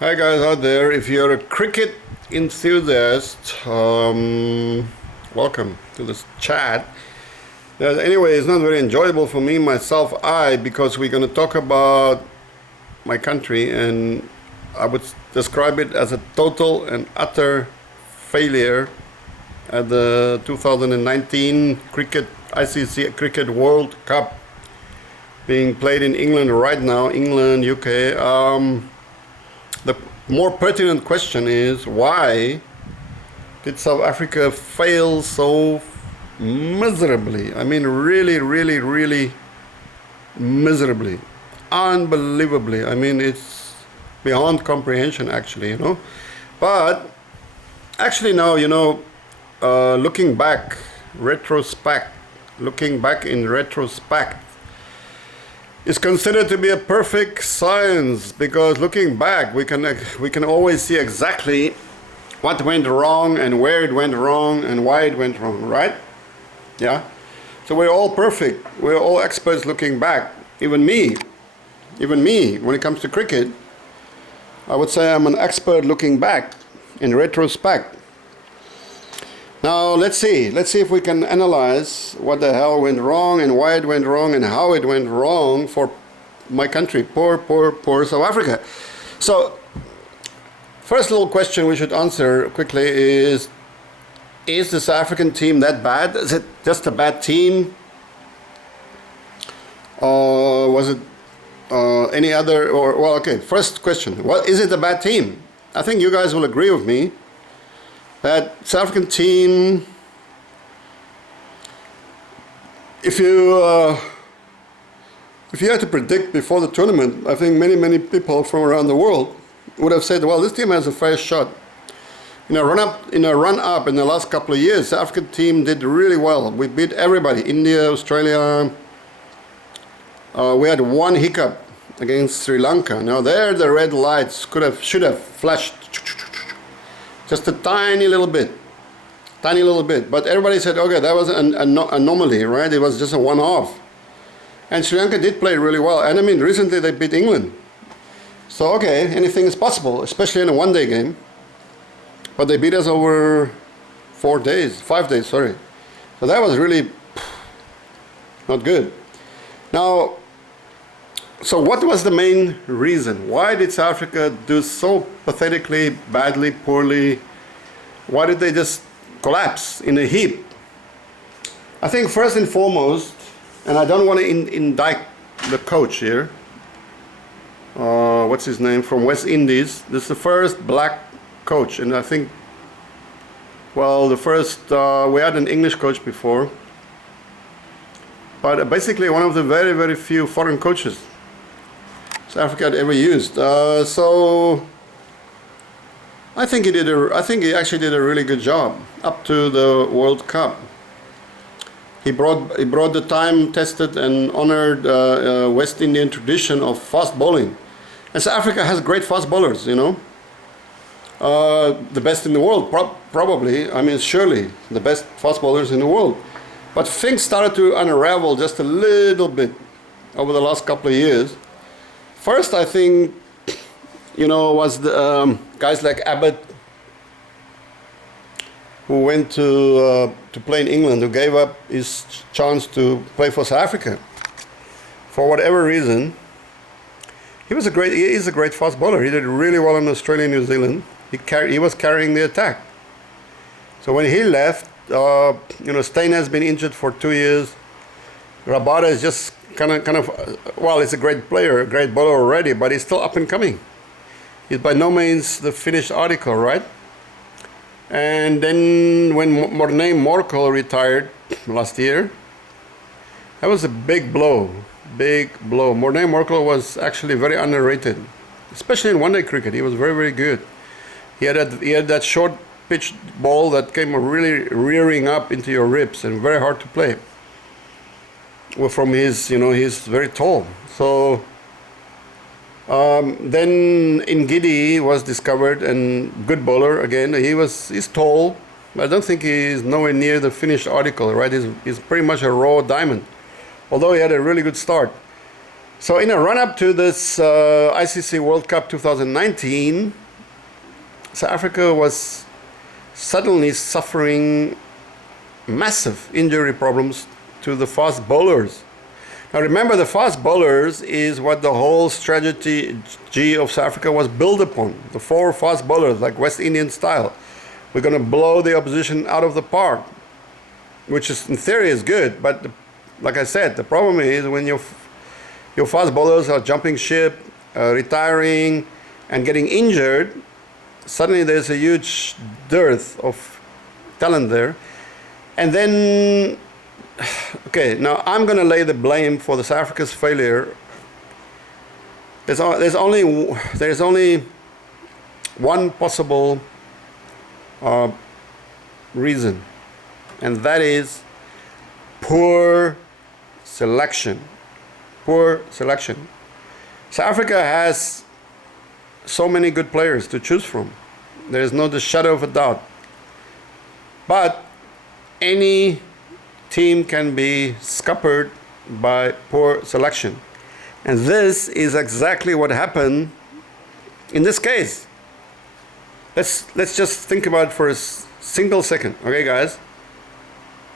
Hi guys out there, if you're a cricket enthusiast, welcome to this chat. Anyway, it's not very enjoyable for me, myself, because we're going to talk about my country, and I would describe it as a total and utter failure at the 2019 ICC Cricket World Cup being played in England right now, England, UK. The more pertinent question is, why did South Africa fail so miserably? I mean, really miserably, unbelievably. I mean, it's beyond comprehension, actually, But actually now, looking back in retrospect, is considered to be a perfect science, because looking back we can always see exactly what went wrong and where it went wrong and why it went wrong, right? Yeah. So we're all perfect. We're all experts looking back. Even me, when it comes to cricket, I would say I'm an expert looking back in retrospect. Now let's see if we can analyze what the hell went wrong and why it went wrong and how it went wrong for my country, poor South Africa. So first little question we should answer quickly is the South African team that bad? Is it just a bad team? Or was it any other, first question, is it a bad team? I think you guys will agree with me that South African team, if you had to predict before the tournament, I think many people from around the world would have said, well, this team has a fair shot. In a run up in the last couple of years, South African team did really well. We beat everybody, India, Australia. We had one hiccup against Sri Lanka. Now there the red lights should have flashed just a tiny little bit, but everybody said, okay, that was an anomaly, right? It was just a one-off. And Sri Lanka did play really well, and I mean, recently they beat England. So okay, anything is possible, especially in a one-day game. But they beat us over 5 days, sorry. So that was really not good. Now, so what was the main reason? Why did South Africa do so pathetically, badly, poorly? Why did they just collapse in a heap? I think first and foremost, and I don't want to indict the coach here, what's his name, from West Indies. This is the first black coach, and I think, well, we had an English coach before, but basically one of the very few foreign coaches South Africa had ever used. So I think he actually did a really good job up to the World Cup. He brought the time-tested and honored West Indian tradition of fast bowling. And South Africa has great fast bowlers, the best in the world, probably. I mean, surely the best fast bowlers in the world. But things started to unravel just a little bit over the last couple of years. First, I think, was the guys like Abbott, who went to play in England, who gave up his chance to play for South Africa. For whatever reason, he is a great fast bowler. He did really well in Australia and New Zealand. He was carrying the attack. So when he left, Steyn has been injured for 2 years. Rabada is just kind of, he's a great player, a great bowler already, but he's still up and coming. He's by no means the finished article, right? And then when Morné Morkel retired last year, that was a big blow. Morné Morkel was actually very underrated, especially in one-day cricket. He was very good. He had that short pitch ball that came really rearing up into your ribs and very hard to play. Well, from he's very tall. So then Ngidi was discovered, and good bowler again. He's tall, but I don't think he's nowhere near the finished article, right? He's pretty much a raw diamond, although he had a really good start. So in a run-up to this ICC World Cup 2019, South Africa was suddenly suffering massive injury problems to the fast bowlers. Now remember, the fast bowlers is what the whole strategy of South Africa was built upon. The 4 fast bowlers, like West Indian style. We're going to blow the opposition out of the park, which is in theory is good, but like I said, the problem is when your fast bowlers are jumping ship, retiring, and getting injured, suddenly there's a huge dearth of talent there. And then, okay, now I'm going to lay the blame for the South Africa's failure. There's only one possible reason, and that is poor selection. Poor selection. South Africa has so many good players to choose from. There is no shadow of a doubt. But any team can be scuppered by poor selection. And this is exactly what happened in this case. Let's just think about it for a single second, okay, guys?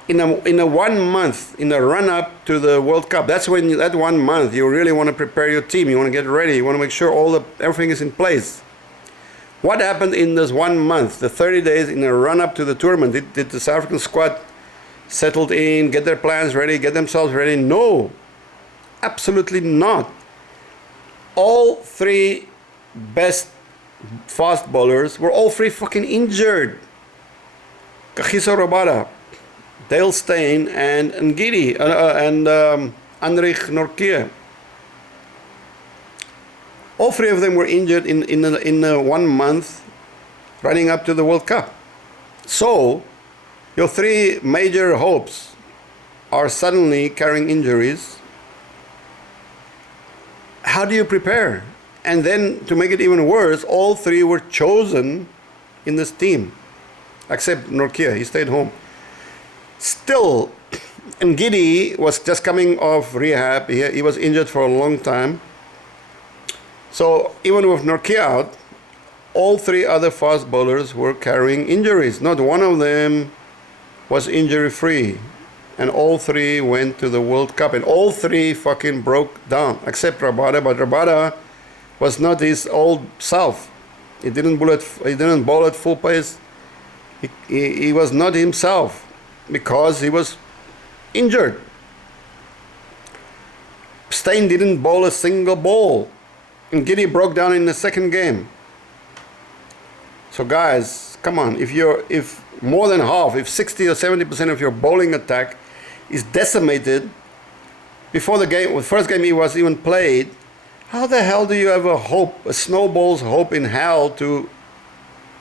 In a 1 month, in a run-up to the World Cup, that's when that 1 month you really want to prepare your team. You want to get ready. You want to make sure everything is in place. What happened in this 1 month, the 30 days in a run-up to the tournament? Did the South African squad settled in, get their plans ready, get themselves ready? No, absolutely not. All 3 best fast bowlers were all 3 fucking injured. Kagiso Rabada, Dale Steyn, and Ngidi, and Anrich Nortje. All 3 of them were injured in 1 month running up to the World Cup. So your 3 major hopes are suddenly carrying injuries. How do you prepare? And then to make it even worse, all 3 were chosen in this team, except Nortje. He stayed home. Still, Ngidi was just coming off rehab. He was injured for a long time. So even with Nortje out, all 3 other fast bowlers were carrying injuries. Not one of them was injury-free. And all 3 went to the World Cup. And all 3 fucking broke down, except Rabada. But Rabada was not his old self. He didn't bowl at full pace. He was not himself because he was injured. Steyn didn't bowl a single ball. And Ngidi broke down in the second game. So guys, come on, if more than half, if 60 or 70% of your bowling attack is decimated before the game, the first game he was even played, how the hell do you have a snowball's hope in hell to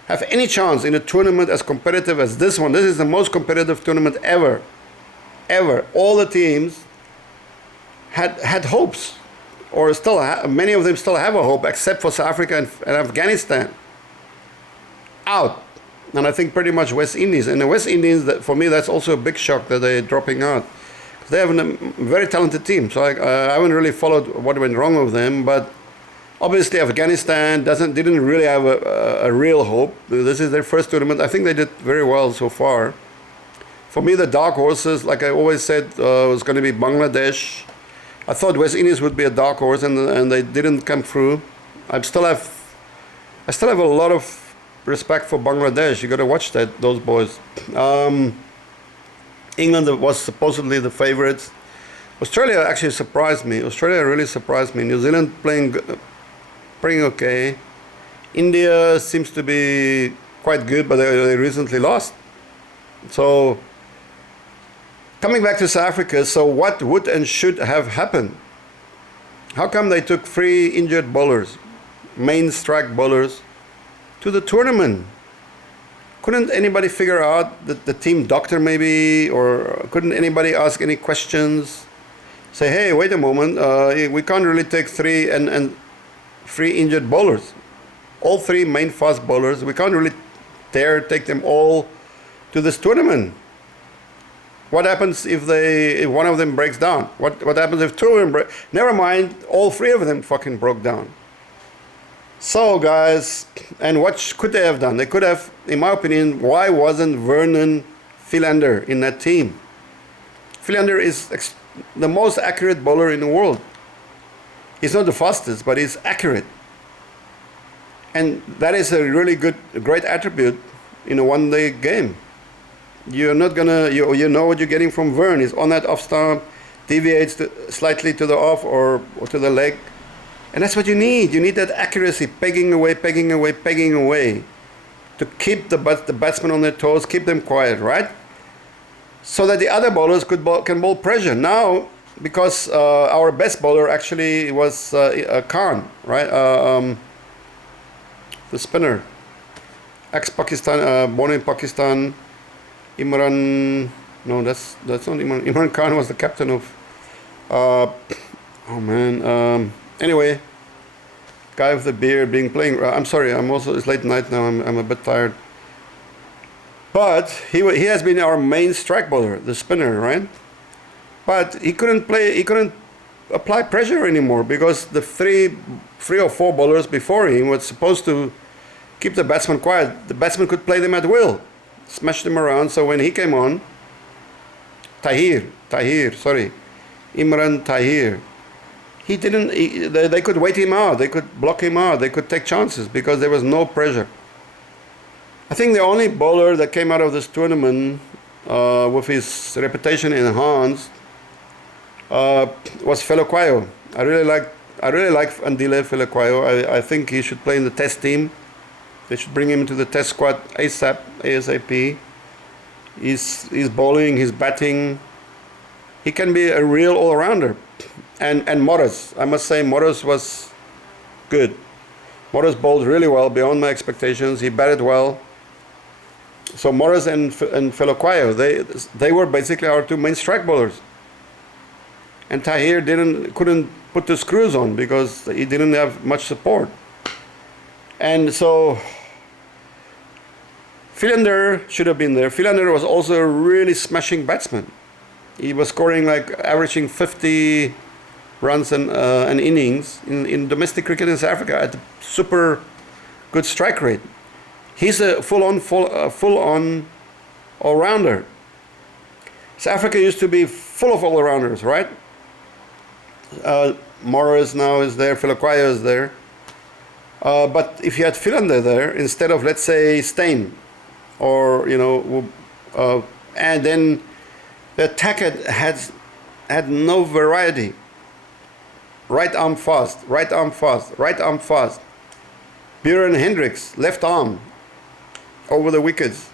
have any chance in a tournament as competitive as this one? This is the most competitive tournament ever. Ever. All the teams had hopes, or still many of them still have a hope, except for South Africa and Afghanistan. Out. And I think pretty much West Indies. And the West Indies, for me, that's also a big shock that they're dropping out. They have a very talented team. So I haven't really followed what went wrong with them. But obviously Afghanistan didn't really have a real hope. This is their first tournament. I think they did very well so far. For me, the dark horses, like I always said, was going to be Bangladesh. I thought West Indies would be a dark horse, and they didn't come through. I still have a lot of respect for Bangladesh. You got to watch those boys. England was supposedly the favorites. Australia actually surprised me. Australia really surprised me. New Zealand playing okay. India seems to be quite good, but they recently lost. So coming back to South Africa, so what would and should have happened? How come they took 3 injured bowlers, main strike bowlers, to the tournament? Couldn't anybody figure out that the team doctor maybe, or couldn't anybody ask any questions? Say, hey, wait a moment, we can't really take 3 injured bowlers. All 3 main fast bowlers, we can't really take them all to this tournament. What happens if one of them breaks down? What happens if two of them break? Never mind, all three of them fucking broke down. So guys, and what could they have done? They could have, in my opinion, why wasn't Vernon Philander in that team? Philander is the most accurate bowler in the world. He's not the fastest, but he's accurate. And that is a really great attribute in a one-day game. You're not gonna, you know what you're getting from Vern. He's on that off stump, deviates slightly to the off or to the leg. And that's what you need. You need that accuracy, pegging away, pegging away, pegging away, to keep the batsmen on their toes, keep them quiet, right? So that the other bowlers can bowl pressure. Now, because our best bowler actually was Khan, right? The spinner, ex-Pakistan, born in Pakistan, Imran. No, that's not Imran. Imran Khan was the captain of. Anyway, guy with the beard playing. I'm sorry. It's late night now. I'm a bit tired. But he has been our main strike bowler, the spinner, right? But he couldn't play. He couldn't apply pressure anymore because the three or four bowlers before him were supposed to keep the batsman quiet. The batsman could play them at will, smash them around. So when he came on, Imran Tahir, he didn't. They could wait him out. They could block him out. They could take chances because there was no pressure. I think the only bowler that came out of this tournament with his reputation enhanced was Felokwayo. I really like Andile Felokwayo. I think he should play in the test team. They should bring him into the test squad ASAP. He's bowling, he's batting. He can be a real all-rounder. And Morris, I must say, Morris was good. Morris bowled really well, beyond my expectations. He batted well. So Morris and Felokwayo, they were basically our two main strike bowlers. And Tahir couldn't put the screws on because he didn't have much support. And so Philander should have been there. Philander was also a really smashing batsman. He was scoring averaging 50 runs an innings in domestic cricket in South Africa at a super good strike rate. He's a full-on all-rounder. South Africa used to be full of all-rounders, right? Morris now is there, Felokwayo is there. But if you had Philander there instead of, let's say, Steyn, or and then the attack had no variety. Right arm fast, right arm fast, right arm fast. Buren Hendricks, left arm, over the wickets.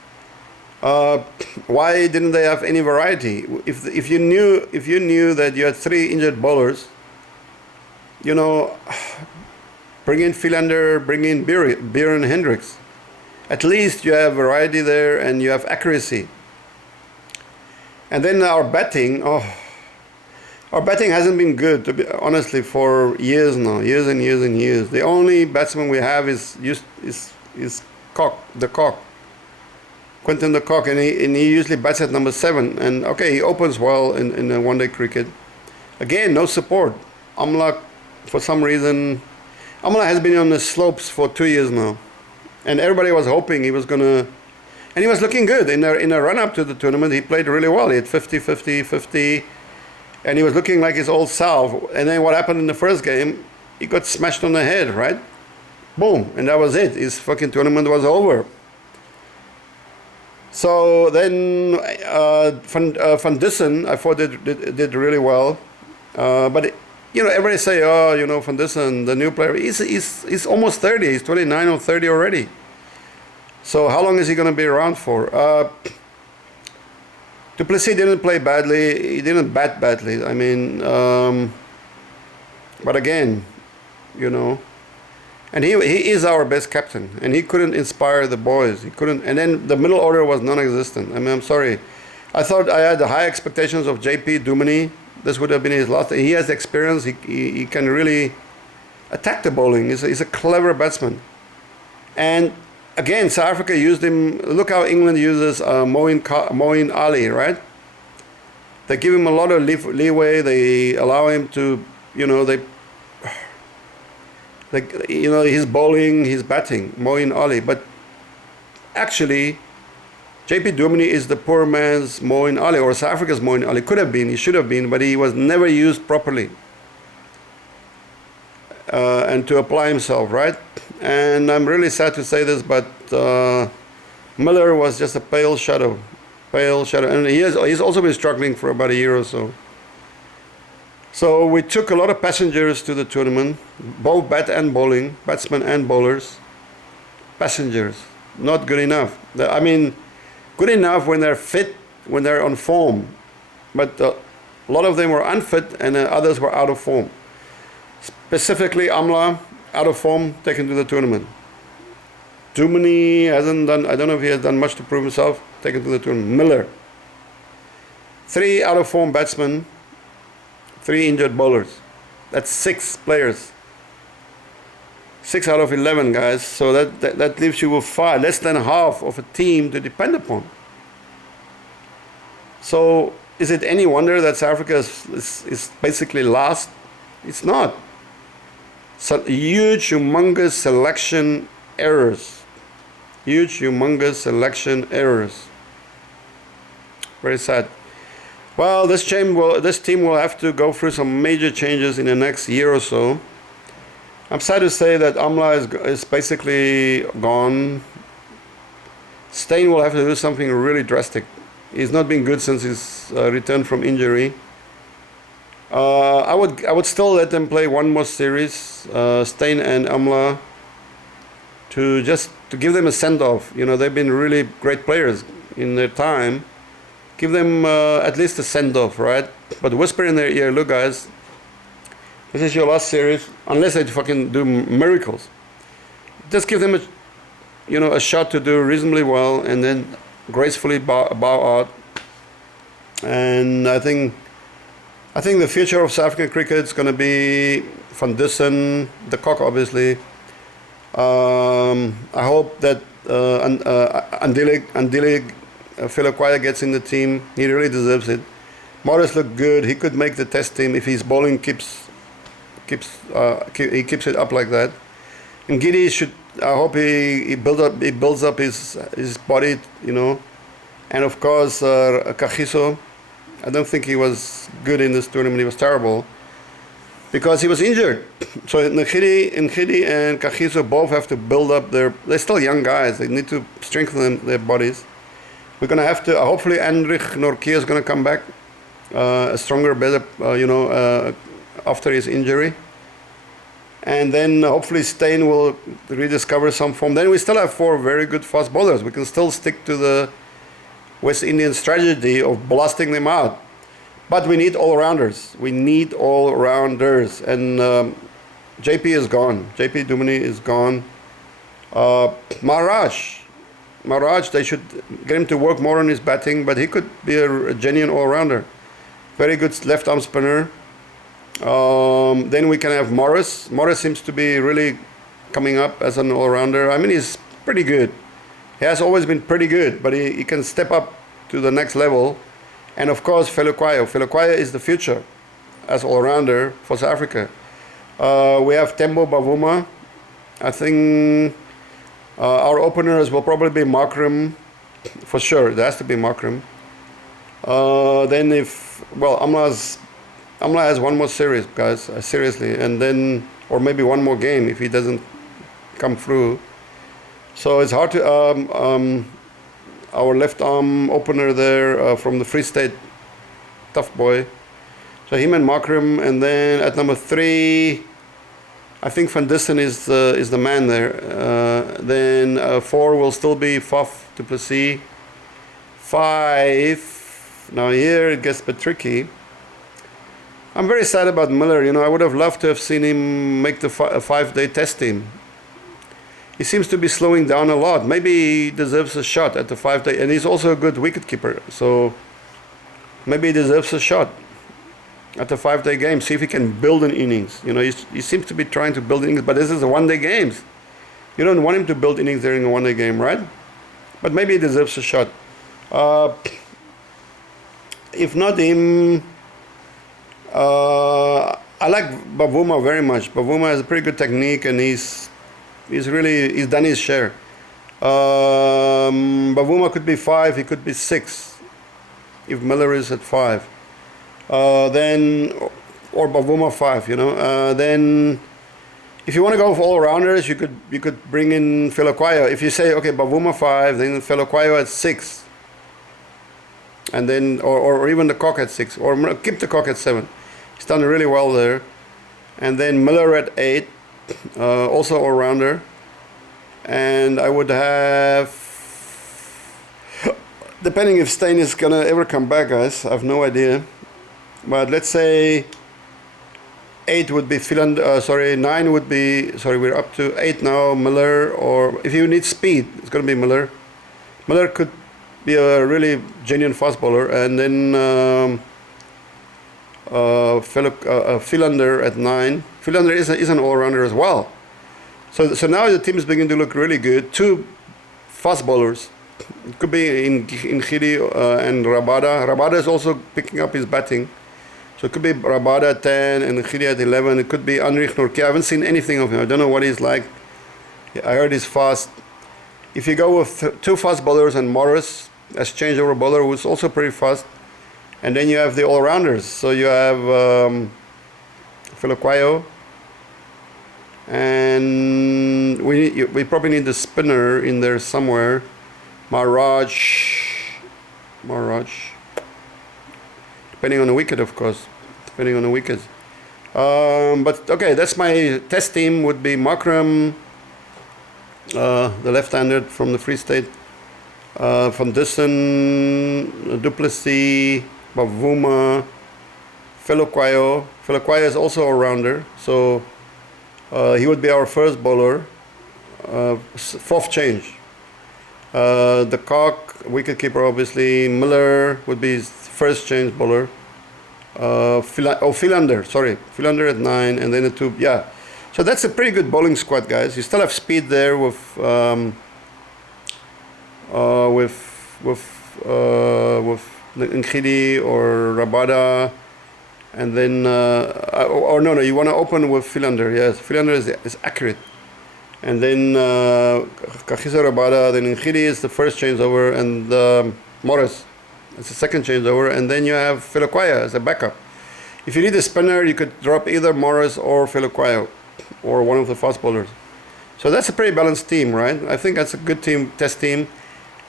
Why didn't they have any variety? If you knew that you had three injured bowlers, bring in Philander, bring in Buren Hendricks. At least you have variety there and you have accuracy. And then our batting, our batting hasn't been good, to be honestly, for years now, years and years and years. The only batsman we have is the Cock, Quinton de Kock, and he usually bats at number 7. And okay, he opens well in one-day cricket. Again, no support. Amla, for some reason, Amla has been on the slopes for 2 years now, and everybody was hoping he was gonna. And he was looking good in a run-up to the tournament. He played really well. He had 50, 50, 50. And he was looking like his old self. And then what happened in the first game? He got smashed on the head, right? Boom. And that was it. His fucking tournament was over. So then Van Dussen, I thought did really well. But, everybody say, Van Dussen, the new player, he's almost 30. He's 29 or 30 already. So how long is he going to be around for? Du Plessis didn't play badly. He didn't bat badly. I mean, but again, and he is our best captain, and he couldn't inspire the boys. He couldn't. And then the middle order was non-existent. I mean, I'm sorry. I thought I had the high expectations of JP Duminy. This would have been his last. He has experience. He can really attack the bowling. He's a clever batsman. And again, South Africa used him. Look how England uses Moeen Ali, right? They give him a lot of leeway. They allow him to, his bowling, his batting, Moeen Ali. But actually, JP Duminy is the poor man's Moeen Ali, or South Africa's Moeen Ali. Could have been, he should have been, but he was never used properly. And to apply himself, right? And I'm really sad to say this, but Miller was just a pale shadow. And he's also been struggling for about a year or so. So we took a lot of passengers to the tournament, both batsmen and bowlers. Passengers, not good enough. I mean, good enough when they're fit, when they're on form. But a lot of them were unfit and others were out of form. Specifically, Amla, out of form, taken to the tournament. Duminy hasn't done, I don't know if he has done much to prove himself, taken to the tournament. Miller. 3 out of form batsmen, 3 injured bowlers. That's 6 players. 6 out of 11, guys. So that leaves you with 5, less than half of a team to depend upon. So is it any wonder that South Africa is basically last? It's not. So huge, humongous selection errors. Huge, humongous selection errors. Very sad. Well, this team will have to go through some major changes in the next year or so. I'm sad to say that Amla is basically gone. Steyn will have to do something really drastic. He's not been good since his return from injury. I would still let them play one more series, Steyn and Amla, to give them a send-off. They've been really great players in their time. Give them at least a send-off, right? But whisper in their ear, look guys, this is your last series, unless they fucking do miracles. Just give them a shot to do reasonably well and then gracefully bow out. And I think the future of South African cricket is going to be Van Dussen, de Kock obviously. I hope that Andile Philoquaya gets in the team. He really deserves it. Morris looked good. He could make the test team if his bowling keeps it up like that. And Giddy I hope he builds up his body, And of course, Kagiso. I don't think he was good in this tournament. He was terrible because he was injured. So Ngidi and Kagiso both have to build up they're still young guys. They need to strengthen their bodies. We're going to have to, hopefully Hendrik Nortje is going to come back stronger, better, after his injury. And then hopefully Steyn will rediscover some form. Then we still have 4 very good fast bowlers. We can still stick to the West Indian strategy of blasting them out. But we need all-rounders. And JP is gone. JP Duminy is gone. Maharaj, they should get him to work more on his batting, but he could be a genuine all-rounder. Very good left-arm spinner. Then we can have Morris. Morris seems to be really coming up as an all-rounder. I mean, he's pretty good. He has always been pretty good, but he can step up to the next level. And of course, Philoquaya. Philoquaya is the future as all-rounder for South Africa. We have Tembo Bavuma. I think our openers will probably be Markram, for sure. There has to be Markram. Then Amla has one more series, guys, seriously, and then, or maybe one more game if he doesn't come through. So it's hard to, our left arm opener there from the Free State, tough boy. So him and Markram, and then at number 3, I think Van Dussen is the man there. Then 4 will still be Faf du Plessis. 5, now here it gets a bit tricky. I'm very sad about Miller. I would have loved to have seen him make the 5-day test team. He seems to be slowing down a lot. Maybe he deserves a shot at the 5-day, and he's also a good wicketkeeper. So maybe he deserves a shot at the 5-day game. See if he can build an innings. He seems to be trying to build innings, but this is a one-day games. You don't want him to build innings during a one-day game, right? But maybe he deserves a shot. if not him, I like Bavuma very much. Bavuma has a pretty good technique, and he's done his share. Bavuma could be 5, he could be 6 if Miller is at 5. Then, or Bavuma 5, you know. Then, if you want to go for all rounders, you could bring in Felokwayo. If you say, okay, Bavuma 5, then Felokwayo at 6, and then or even the Cock at 6, or keep the Cock at 7. He's done really well there. And then Miller at 8, also all rounder. And I would have, depending if Steyn is gonna ever come back, guys, I have no idea. But let's say 8 would be Philander, 9 would be, we're up to 8 now, Miller, or if you need speed, it's gonna be Miller. Miller could be a really genuine fast bowler, and then Philander at 9. Philander is an all-rounder as well. So now the team is beginning to look really good. 2 fast bowlers. It could be in Khidi and Rabada. Rabada is also picking up his batting. So it could be Rabada at 10 and Khidi at 11. It could be Anrich Norke. I haven't seen anything of him. I don't know what he's like. I heard he's fast. If you go with 2 fast bowlers and Morris as changeover bowler, who's also pretty fast, and then you have the all-rounders. So you have Felokwayo, and we probably need the spinner in there somewhere. Maharaj, depending on the wicket, of course, depending on the wickets. But okay, that's my test team. Would be Makram, the left-hander from the Free State, Van Dussen, Duplessis, Bavuma, Felokwayo. Felokwayo is also a rounder, so he would be our first bowler, 4th change. The Cock, wicketkeeper, obviously. Miller would be his first change bowler. Philander at 9, and then a 2. Yeah, so that's a pretty good bowling squad, guys. You still have speed there with Nkhidi or Rabada, and then no, you want to open with Philander. Yes, Philander is accurate, and then Kagiso Rabada, then Nkhidi is the first changeover, and Morris is the second changeover, and then you have Felokwayo as a backup. If you need a spinner, you could drop either Morris or Felokwayo, or one of the fast bowlers. So that's a pretty balanced team, right? I think that's a good team, test team.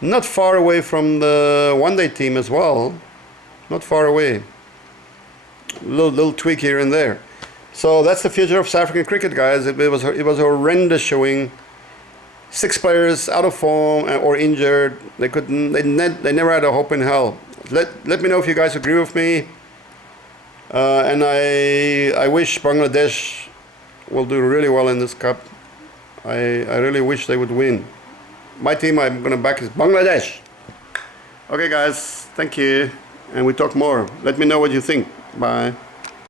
Not far away from the one-day team as well. Not far away. Little tweak here and there. So that's the future of South African cricket, guys. It was a horrendous showing. 6 players out of form or injured. They never had a hope in hell. Let me know if you guys agree with me. And I wish Bangladesh will do really well in this cup. I really wish they would win. My team I'm going to back is Bangladesh. Okay, guys. Thank you. And we talk more. Let me know what you think. Bye.